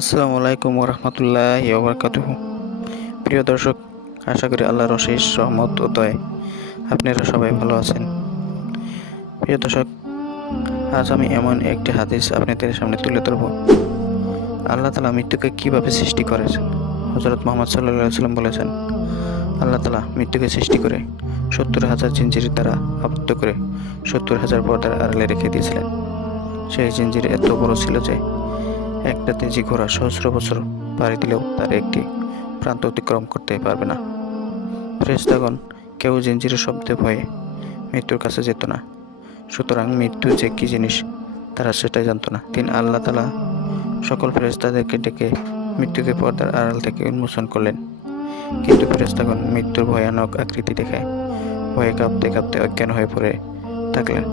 আসসালামু আলাইকুম ওরহমতুল্লাহি ওবরাকাতুহু। প্রিয় দর্শক, আশা করি আল্লাহর অশেষ রহমত ও দয়ায় আপনারা সবাই ভালো আছেন। প্রিয় দর্শক, আজ আমি এমন একটি হাদিস আপনাদের সামনে তুলে ধরব। আল্লাহ তাআলা মৃত্যুকে কিভাবে সৃষ্টি করেছেন। হযরত মুহাম্মদ সাল্লাল্লাহু আলাইহি ওয়াসাল্লাম বলেছেন, আল্লাহ তাআলা মৃত্যুকে সৃষ্টি করে 70,000 জিনজির দ্বারা আবদ্ধ করে 70,000 পর্দার আড়ালে রেখে দিয়েছিলেন। সেই জিনজির এত বড় ছিল যে একটা তেজি ঘোড়া সহস্র বছর পাড়ি দিলেও তার একটি প্রান্ত অতিক্রম করতে পারবে না। ফেরেশতাগণ কেউ জিনজিরের শব্দে ভয়ে মৃত্যুর কাছে যেত না, সুতরাং মৃত্যু যে কী জিনিস তারা সেটাই জানত না। আল্লাহ তাআলা সকল ফেরেশতাদেরকে ডেকে মৃত্যুকে পর্দার আড়াল থেকে উন্মোচন করলেন, কিন্তু ফেরেশতাগণ মৃত্যুর ভয়ানক আকৃতি দেখে ভয়ে কাঁপতে কাঁপতে অজ্ঞান হয়ে পড়ে থাকলেন।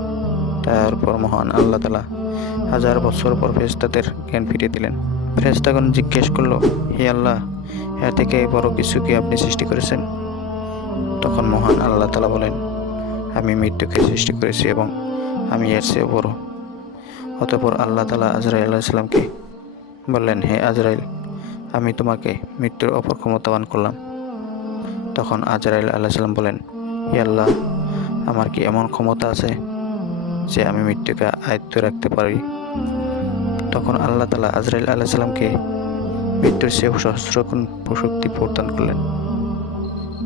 তারপর মহান আল্লাহ তাআলা 1000 বছর পর ফেরেশতাদের জ্ঞান ফিরিয়ে দিলেন। ফেরেশতাগণ জিজ্ঞেস করল, হে আল্লাহ, এর থেকে বড় কিছু কি আপনি সৃষ্টি করেছেন? তখন মহান আল্লাহ তাআলা বলেন, আমি মৃত্যুকে সৃষ্টি করেছি এবং আমি এর চেয়ে বড়। অতঃপর আল্লাহ তাআলা আজরাইল আলাইহিস সালামকে বললেন, হে আজরাইল, আমি তোমাকে মৃত্যুর অপর ক্ষমতাবান করলাম। তখন আজরাইল আলাইহিস সালাম বলেন, হে আল্লাহ, আমার কি এমন ক্ষমতা আছে যে আমি মৃত্যুকে আয়ত্তে রাখতে পারি? তখন আল্লাহ তাআলা আজরাইল আলাইহিস সালামকে মৃত্যুর চেয়ে সহস্রগুণ শক্তি প্রদান করলেন।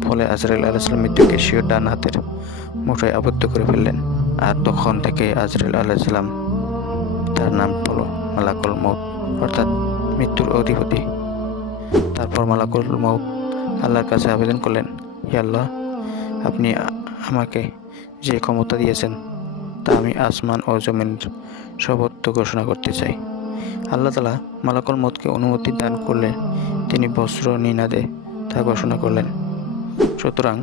ফলে আজরাইল আলাইহিস সালাম মৃত্যুকে স্বীয় ডান হাতের মুঠোয় আবদ্ধ করে ফেললেন। আর তখন থেকে আজরাইল আলাইহিস সালাম তার নাম হলো মালাকুল মউত, অর্থাৎ মৃত্যুর অধিপতি। তারপর মালাকুল মউত আল্লাহর কাছে আবেদন করলেন, হে আল্লাহ, আপনি আমাকে যে ক্ষমতা দিয়েছেন তা আমি আসমান ও জমিনের সর্বত্র ঘোষণা করতে চাই। আল্লাহ তাআলা মালাকুল মউতকে অনুমতি দান করলে তিনি বজ্র নিনাদে তা ঘোষণা করলেন। সুতরাং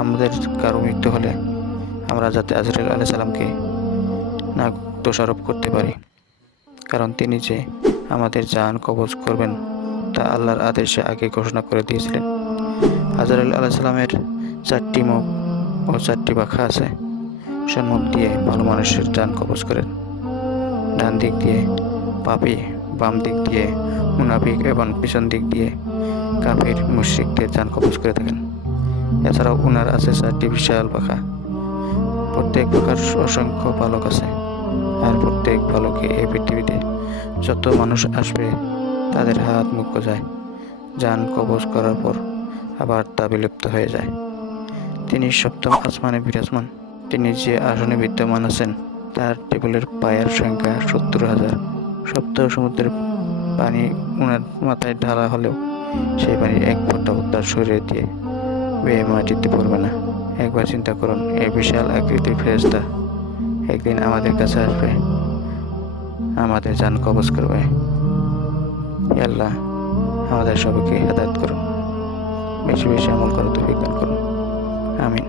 আমাদের কারো মৃত্যু হলে আমরা যাতে আজরাইল আলাইহিস সালামকে না দোষারোপ করতে পারি, কারণ তিনি যে আমাদের জান কবজ করবেন তা আল্লাহর আদেশে আগে ঘোষণা করে দিয়েছিলেন। আজরাইল আলাইহিস সালামের 4টি মুখ ও 4টি পাখা আছে। সম্মুখ দিয়ে ভালো মানুষের জান কবজ করেন, ডান দিক দিয়ে পাপী, বাম দিক দিয়ে মুনাফিক এবং পিছন দিক দিয়ে কাফির মুশরিকদের জান কবজ করে থাকেন। এছাড়াও উনার আছে 4টি বিশাল পাখা। প্রত্যেক পাখার অসংখ্য পালক আছে, আর প্রত্যেক পালকে এই পৃথিবীতে যত মানুষ আসবে তাদের হাত মুখ গজায়, জান কবজ করার পর আবার তা বিলুপ্ত হয়ে যায়। তিনি সপ্তম আসমানে বিরাজমান। তিনি যে আসনে বিদ্যমান আছেন তার টেবিলের পায়ের সংখ্যা 70,000। সপ্ত সমুদ্রের পানি উনার মাথায় ঢালা হলেও সেই পানির এক ফোঁটাও তার শরীরে দিয়ে বেয়ে মাটিতে পড়বে না। একবার চিন্তা করুন, এই বিশাল আকৃতির ফেরেশতা একদিন আমাদের কাছে আসবে, আমাদের জান কবজ করবে। হে আল্লাহ, আমাদের সবাইকে হেদায়েত করুন, বেশি বেশি আমল করার তৌফিক দান করুন। আমিন।